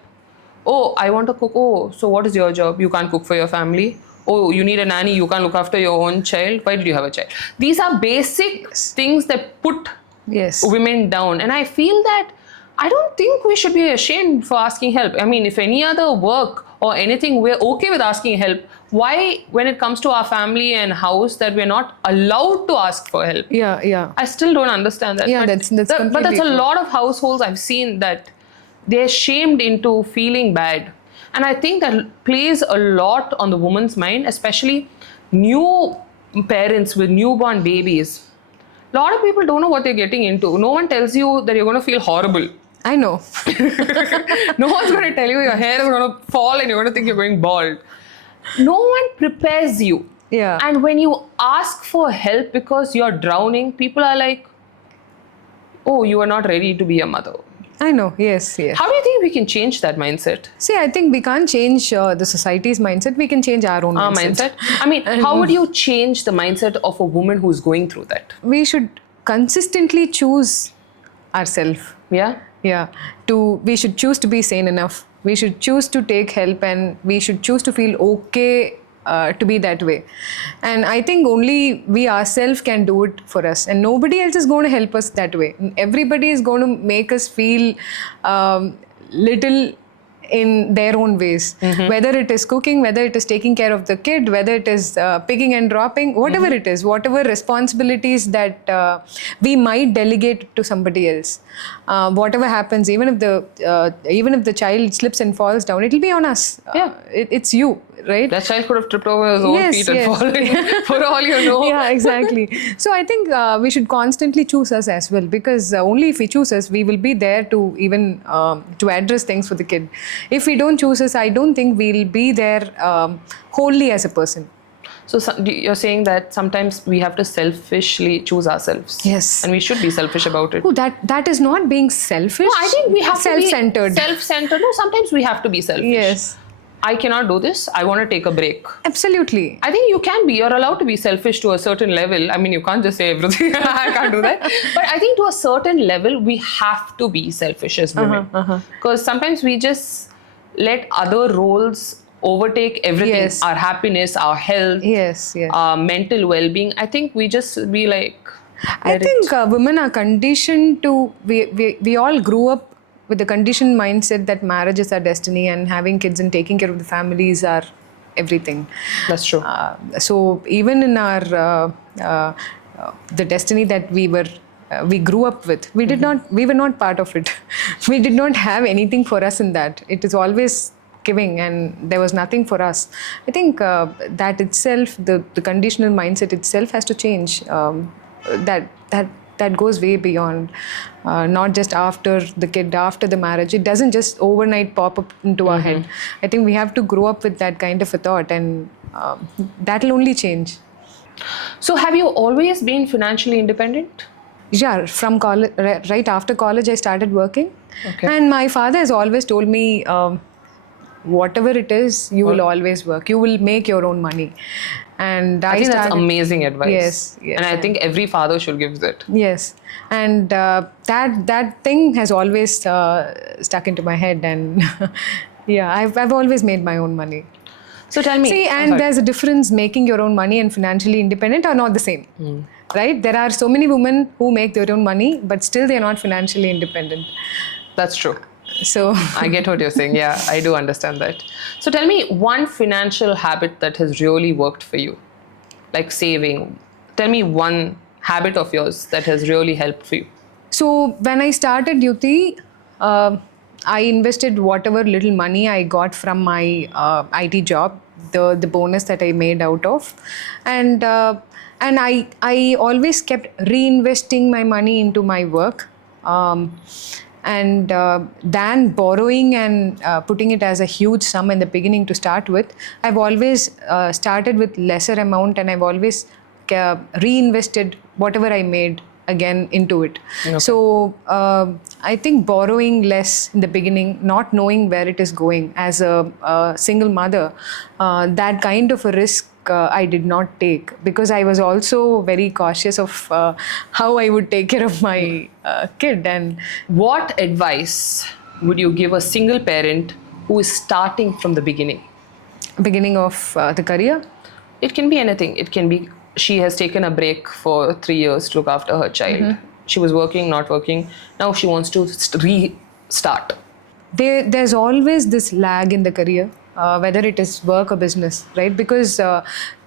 Oh, I want to cook. Oh, so what is your job? You can't cook for your family. Oh, you need a nanny. You can't look after your own child. Why did you have a child? These are basic things that put women down. And I feel that I don't think we should be ashamed for asking help. I mean, if any other work or anything, we're okay with asking help. Why, when it comes to our family and house, that we're not allowed to ask for help? Yeah. I still don't understand that. Yeah, but that's but that's a true. lot of households I've seen that they're shamed into feeling bad. And I think that plays a lot on the woman's mind, especially new parents with newborn babies. A lot of people don't know what they're getting into. No one tells you that you're going to feel horrible. I know. No one's going to tell you your hair is going to fall and you're going to think you're going bald. No one prepares you. Yeah. And when you ask for help because you're drowning, people are like, oh, you are not ready to be a mother. I know. Yes. How do you think we can change that mindset? See, I think we can't change the society's mindset. We can change our own mindset. I mean, how would you change the mindset of a woman who's going through that? We should consistently choose ourselves. Yeah. Yeah. We should choose to be sane enough. We should choose to take help, and we should choose to feel okay to be that way. And I think only we ourselves can do it for us, and nobody else is going to help us that way. Everybody is going to make us feel little in their own ways, whether it is cooking, whether it is taking care of the kid, whether it is picking and dropping, whatever it is, whatever responsibilities that we might delegate to somebody else, whatever happens, even if the child slips and falls down, it will be on us. It's you, right? That child could have tripped over his own feet and fallen for all you know. Yeah, exactly. So I think we should constantly choose us as well, because only if we choose us, we will be there to even to address things for the kid. If we don't choose us, I don't think we'll be there wholly as a person. So you're saying that sometimes we have to selfishly choose ourselves. Yes. And we should be selfish about it. Oh, that is not being selfish. No, I think we have self-centered. to be self-centered. No, sometimes we have to be selfish. Yes. I cannot do this. I want to take a break. Absolutely. I think you can be. You're allowed to be selfish to a certain level. I mean, you can't just say everything. I can't do that. But I think to a certain level, we have to be selfish as women. Because sometimes we just let other roles overtake everything. Yes. Our happiness, our health, our mental well-being. I think we just be like... I think women are conditioned to... We all grew up with the conditioned mindset that marriage is our destiny, and having kids and taking care of the families are everything. That's true. So even in our the destiny that we grew up with, we were not part of it. We did not have anything for us in that. It is always giving, and there was nothing for us. I think that itself, the conditional mindset itself has to change. That goes way beyond, not just after the kid, after the marriage. It doesn't just overnight pop up into our head. I think we have to grow up with that kind of a thought, and that'll only change. So have you always been financially independent? Yeah, from college, right after college, I started working. Okay. And my father has always told me, whatever it is, you will always work. You will make your own money. And I think that's amazing advice. Yes. And I think every father should give that. Yes. And that thing has always stuck into my head. And yeah, I've always made my own money. So tell me. See, and there's a difference. Making your own money and financially independent are not the same. Right? There are so many women who make their own money, but still they're not financially independent. That's true. So I get what you're saying. Yeah, I do understand that. So tell me one financial habit that has really worked for you, like saving. Tell me one habit of yours that has really helped for you. So when I started Yuti, I invested whatever little money I got from my IT job, the bonus that I made out of, and I always kept reinvesting my money into my work. And than borrowing and putting it as a huge sum in the beginning to start with, I've always started with lesser amount, and I've always reinvested whatever I made again into it. Okay. So I think borrowing less in the beginning, not knowing where it is going as a single mother, that kind of a risk I did not take, because I was also very cautious of how I would take care of my kid. And what advice would you give a single parent who is starting from the beginning? Beginning of the career? It can be anything. It can be she has taken a break for 3 years to look after her child. She was working, not working. Now she wants to restart. There's always this lag in the career. Whether it is work or business, right? Because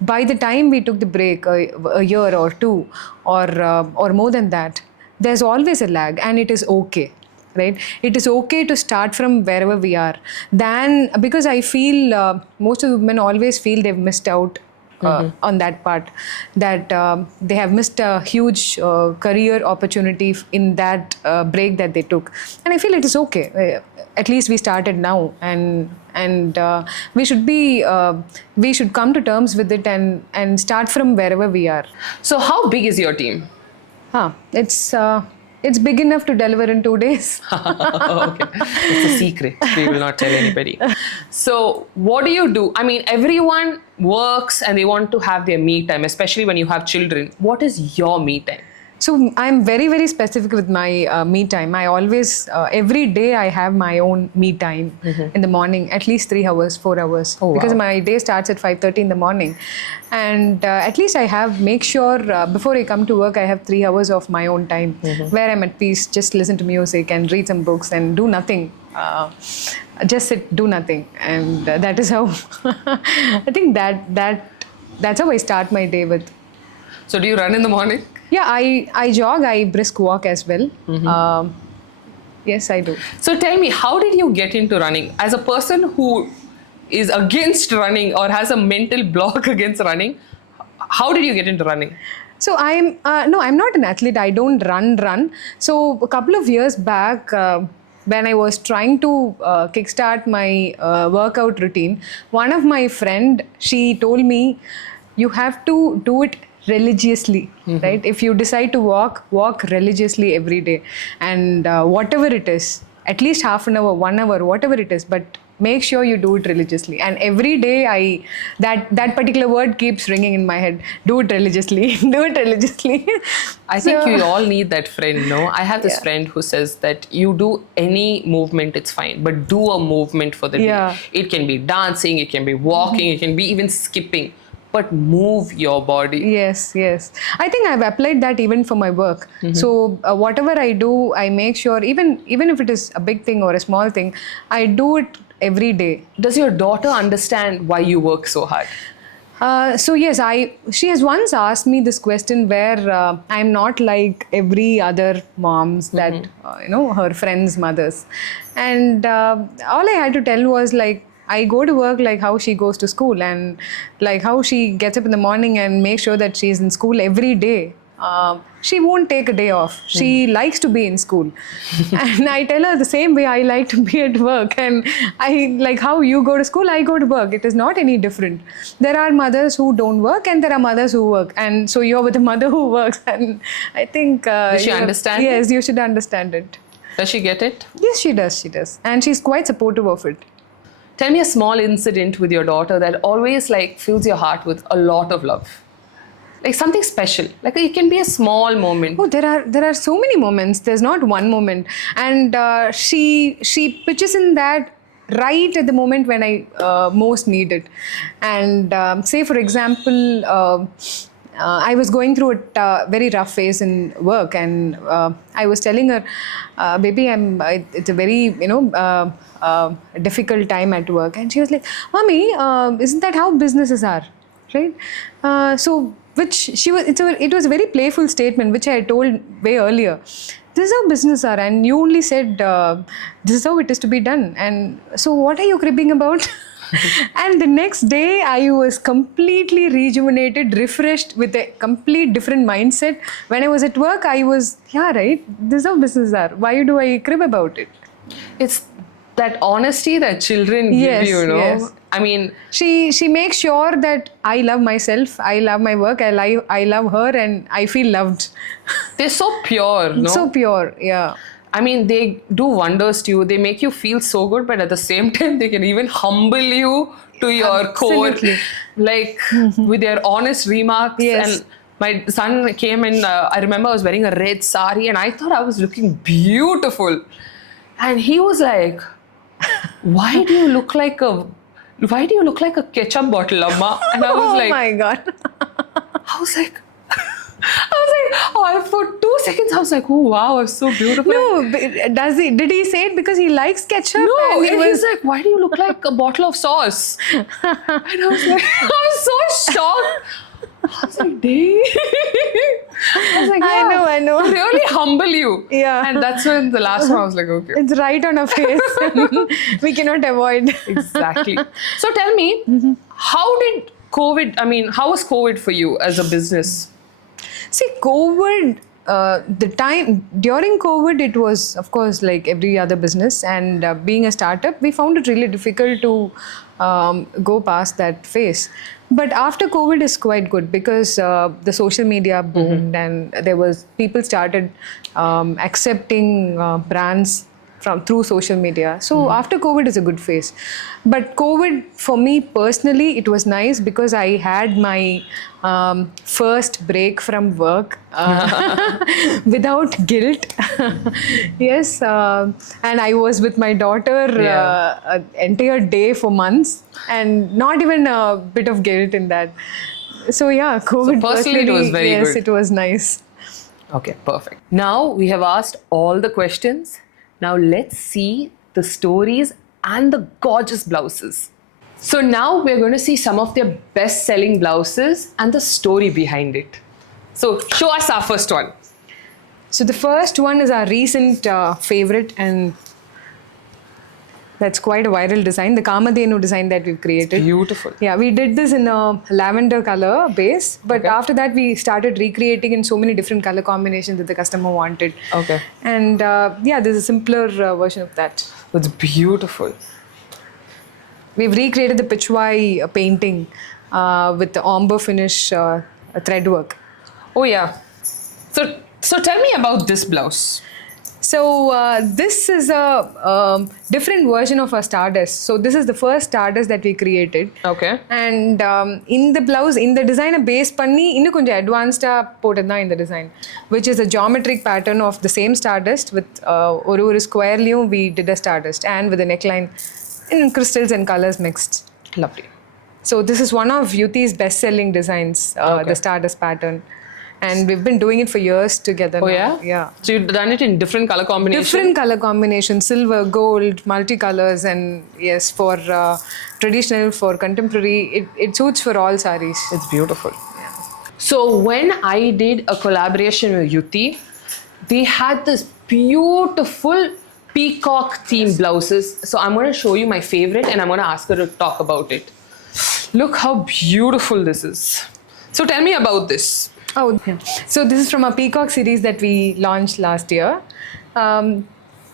by the time we took the break, a year or two, or more than that, there's always a lag, and it is okay, right? It is okay to start from wherever we are. Because I feel most of the women always feel they've missed out on that part, that they have missed a huge career opportunity in that break that they took. And I feel it is okay. At least we started now, and we should come to terms with it and start from wherever we are. So how big is your team? It's big enough to deliver in 2 days. Okay. It's a secret. We will not tell anybody. So what do you do? I mean, everyone works and they want to have their me time, especially when you have children. What is your me time? So I'm very, very specific with my me time. I always, every day I have my own me time in the morning, at least 3 hours, 4 hours. Because my day starts at 5:30 in the morning. And at least make sure before I come to work, I have 3 hours of my own time where I'm at peace, just listen to music and read some books and do nothing. Just sit, do nothing. And that is how, I think that's how I start my day with. So do you run in the morning? Yeah, I jog, I brisk walk as well. Yes, I do. So tell me, how did you get into running? As a person who is against running or has a mental block against running, how did you get into running? So I'm not an athlete. I don't run. So a couple of years back, when I was trying to kickstart my workout routine, one of my friend, she told me, you have to do it religiously, right? If you decide to walk religiously every day, and whatever it is, at least half an hour, 1 hour, whatever it is, but make sure you do it religiously. And every day that particular word keeps ringing in my head. Do it religiously. Do it religiously. I think we all need that friend, no? I have this friend who says that you do any movement, it's fine, but do a movement for the day. It can be dancing, it can be walking, it can be even skipping, but move your body. Yes. I think I've applied that even for my work. So whatever I do, I make sure, even if it is a big thing or a small thing, I do it every day. Does your daughter understand why you work so hard? So yes, she has once asked me this question where I'm not like every other moms that her friends' mothers, and all I had to tell was like, I go to work like how she goes to school, and like how she gets up in the morning and makes sure that she's in school every day. She won't take a day off. She likes to be in school. And I tell her the same way I like to be at work. And I like how you go to school, I go to work. It is not any different. There are mothers who don't work and there are mothers who work. And so you're with a mother who works. And I think... Does she understand it? Yes, you should understand it. Does she get it? Yes, she does. And she's quite supportive of it. Tell me a small incident with your daughter that always like fills your heart with a lot of love. Like something special. Like it can be a small moment. Oh, there are so many moments. There's not one moment. And she pitches in that right at the moment when I most need it. And say, for example, I was going through a very rough phase in work, and I was telling her, baby, it's a very, difficult time at work. And she was like, Mommy, isn't that how businesses are? Right? It was a very playful statement, which I had told way earlier. This is how business are, and you only said this is how it is to be done. And so what are you cribbing about? And the next day I was completely rejuvenated, refreshed, with a complete different mindset. When I was at work, I was, right, this is how business are. Why do I crib about it? It's that honesty that children give you, Yes. I mean, she makes sure that I love myself, I love my work, I love her, and I feel loved. They're so pure, no? So pure, yeah. I mean, they do wonders to you. They make you feel so good, but at the same time, they can even humble you to your core. Like with their honest remarks. Yes. And my son came in, I remember I was wearing a red sari and I thought I was looking beautiful. And he was like, why do you look like a ketchup bottle, Amma? And I was like, oh my God. I was like, for 2 seconds, I was like, oh wow, I'm so beautiful. No, did he say it because he likes ketchup? No, and he's like, why do you look like a bottle of sauce? And I was like, I was so shocked. I was like, dang. I was like, yeah, I know. Really humble you. Yeah. And that's when the last one I was like, okay. It's right on our face. We cannot avoid. Exactly. So tell me, how was COVID for you as a business? See, COVID, the time during COVID, it was, of course, like every other business. And being a startup, we found it really difficult to go past that phase. But after COVID is quite good because the social media boomed and people started accepting brands through social media. So after COVID is a good phase. But COVID for me personally, it was nice because I had my first break from work without guilt. Yes, and I was with my daughter an entire day for months, and not even a bit of guilt in that. So yeah, COVID personally, it was very yes, good. it was nice. Okay, perfect. Now we have asked all the questions. Now let's see the stories and the gorgeous blouses. So now we're going to see some of their best-selling blouses and the story behind it. So show us our first one. So the first one is our recent favorite, and that's quite a viral design, the Kamadhenu design that we've created. Beautiful. Yeah, we did this in a lavender color base, but Okay. after that we started recreating in so many different color combinations that the customer wanted. Okay. And yeah, there's a simpler version of that. It's beautiful. We've recreated the Pichwai painting with the ombre finish thread work. Oh yeah. So tell me about this blouse. So this is a different version of our Stardust. So this is the first Stardust that we created. Okay. And in the blouse, in the designer base panni, innu konja advanced potadna in the design, which is a geometric pattern of the same Stardust with oru square liyum we did a Stardust, and with a neckline in crystals and colors mixed. Lovely. So this is one of Yuti's best-selling designs, the Stardust pattern. And we've been doing it for years together Oh now. yeah? Yeah. So you've done it in different color combinations? Different color combinations, silver, gold, multicolors, and yes, for traditional, for contemporary, it suits for all sarees. It's beautiful. So when I did a collaboration with Yuti, they had this beautiful peacock theme blouses. So I'm going to show you my favorite and I'm going to ask her to talk about it. Look how beautiful this is. So tell me about this. Oh, yeah. So this is from a peacock series that we launched last year.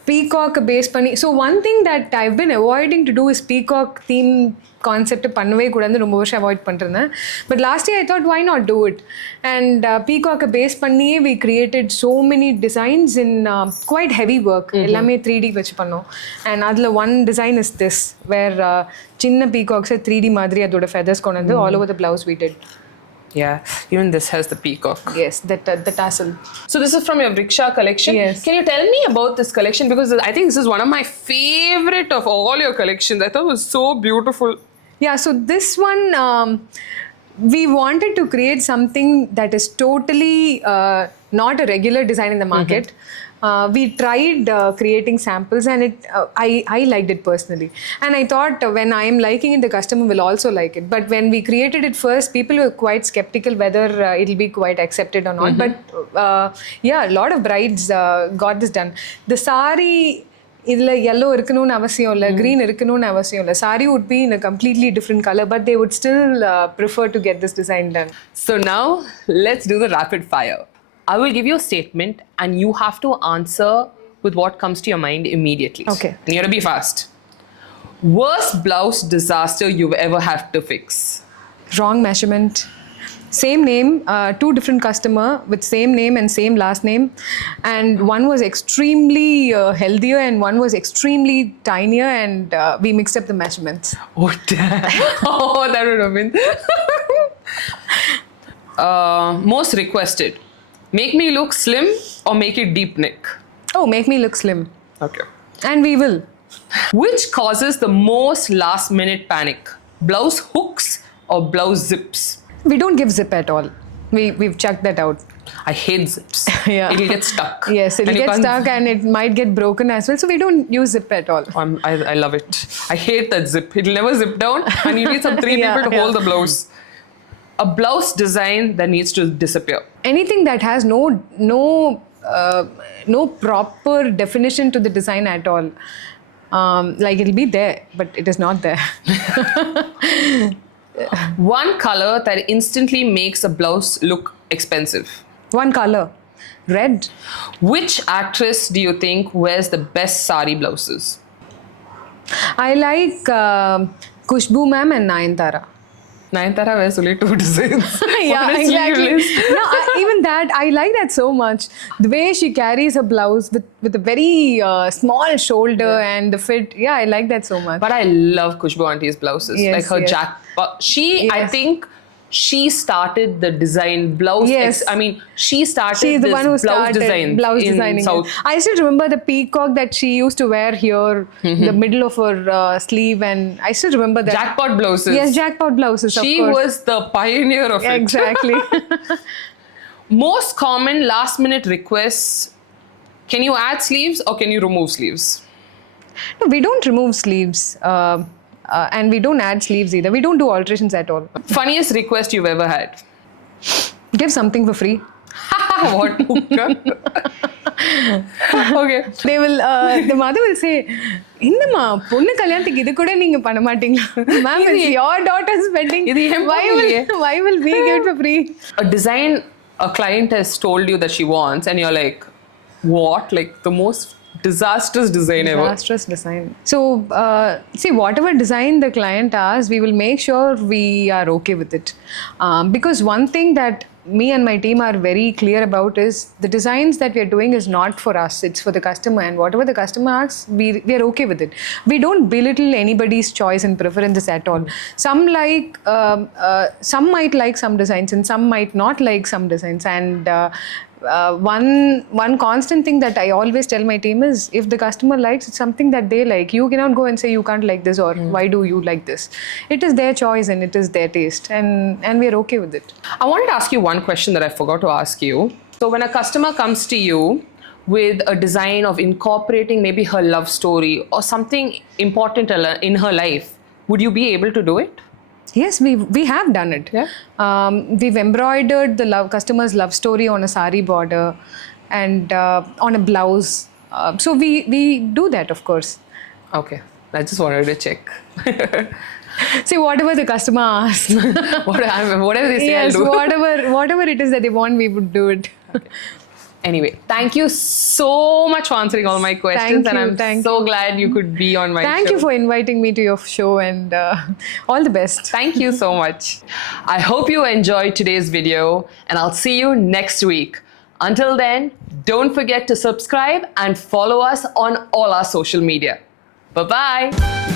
Peacock base panni. So one thing that I've been avoiding to do is peacock theme concept பண்ணவே கூடாதுன்னு ரொம்ப வருஷம் avoid பண்ணிருந்தேன். But last year I thought, why not do it? And peacock base பண்ணியே we created so many designs in quite heavy work. எல்லாமே 3D வச்சு பண்ணோம். And அதில் one design is this, where சின்ன peacocks 3D மாதிரி அதோட feathers கொண்டு வந்து all over the blouse we did. Yeah, even this has the peacock. Yes, the tassel. So this is from your Vriksha collection. Yes. Can you tell me about this collection? Because I think this is one of my favorite of all your collections. I thought it was so beautiful. Yeah, so this one, we wanted to create something that is totally not a regular design in the market. We tried creating samples, and I liked it personally. And I thought when I am liking it, the customer will also like it. But when we created it first, people were quite skeptical whether it'll be quite accepted or not. But yeah, a lot of brides got this done. The saree, இதில் yellow இருக்கணும்னு அவசியம் இல்லை, green இருக்கணும்னு அவசியம் இல்லை. Saree would be in a completely different color, but they would still prefer to get this design done. So now let's do the rapid fire. I will give you a statement and you have to answer with what comes to your mind immediately. Okay. And you have to be fast. Worst blouse disaster you've ever had to fix? Wrong measurement. Same name, two different customer with same name and same last name, and one was extremely healthier and one was extremely tinier, and we mixed up the measurements. Oh damn. Oh, that would have been. Most requested. Make me look slim or make it deep neck? Oh, make me look slim. Okay. And we will. Which causes the most last minute panic? Blouse hooks or blouse zips? We don't give zip at all. We've chucked that out. I hate zips. Yeah. It'll get stuck. Yes, And it'll you get can't- stuck and it might get broken as well. So we don't use zip at all. I love it. I hate that zip. It'll never zip down and you need some three Yeah, people to hold yeah. the blouse. A blouse design that needs to disappear. Anything that has no proper definition to the design at all. Like it'll be there, but it is not there. One color that instantly makes a blouse look expensive. One color, red. Which actress do you think wears the best sari blouses? I like Kushbu ma'am and Nayanthara. Nayanthara wears only 2 designs. Yeah, on a exactly. sleeveless. No, even that, I like that so much. The way she carries a blouse with a very small shoulder and the fit. Yeah, I like that so much. But I love Kushbu Auntie's blouses. Yes, like her yes. I Yes. think she started the design blouse. Yes. She started She's the this one who blouse started design blouse in designing. South. I still remember the peacock that she used to wear here, in the middle of her sleeve, and I still remember that. Jackpot blouses. Yes, jackpot blouses. She of course. was the pioneer of it. Exactly. Most common last minute requests: can you add sleeves or can you remove sleeves? No, we don't remove sleeves. And we don't add sleeves either. We don't do alterations at all. Funniest request you've ever had? Give something for free. What? Okay. They will, the mother will say, "Innama, பொண்ணு கல்யாணத்துக்கு இது கூட நீங்க பண்ண மாட்டீங்களா? Ma'am, it's your daughter's wedding. இது என் Why will we give it for free?" A design a client has told you that she wants, and you're like, what? Like the most disastrous design ever. Disastrous design. So, see, whatever design the client asks, we will make sure we are okay with it. Because one thing that me and my team are very clear about is the designs that we are doing is not for us, it's for the customer, and whatever the customer asks, we are okay with it. We don't belittle anybody's choice and preferences at all. Some might like some designs and some might not like some designs, and one constant thing that I always tell my team is, if the customer likes, it's something that they like. You cannot go and say you can't like this, or why do you like this? It is their choice and it is their taste, and we are okay with it. I wanted to ask you one question that I forgot to ask you. So when a customer comes to you with a design of incorporating maybe her love story or something important in her life, would you be able to do it? Yes, we have done it. Yeah. We've embroidered the customer's love story on a sari border and on a blouse. So we do that, of course. Okay. I just wanted to check. See, whatever the customer asks. Whatever they say, Yes, I'll do. whatever it is that they want, we would do it. Okay. Anyway, thank you so much for answering all my questions. Thank you, and I'm so glad you could be on my show. Thank you for inviting me to your show, and all the best. Thank you so much. I hope you enjoyed today's video, and I'll see you next week. Until then, don't forget to subscribe and follow us on all our social media. Bye-bye.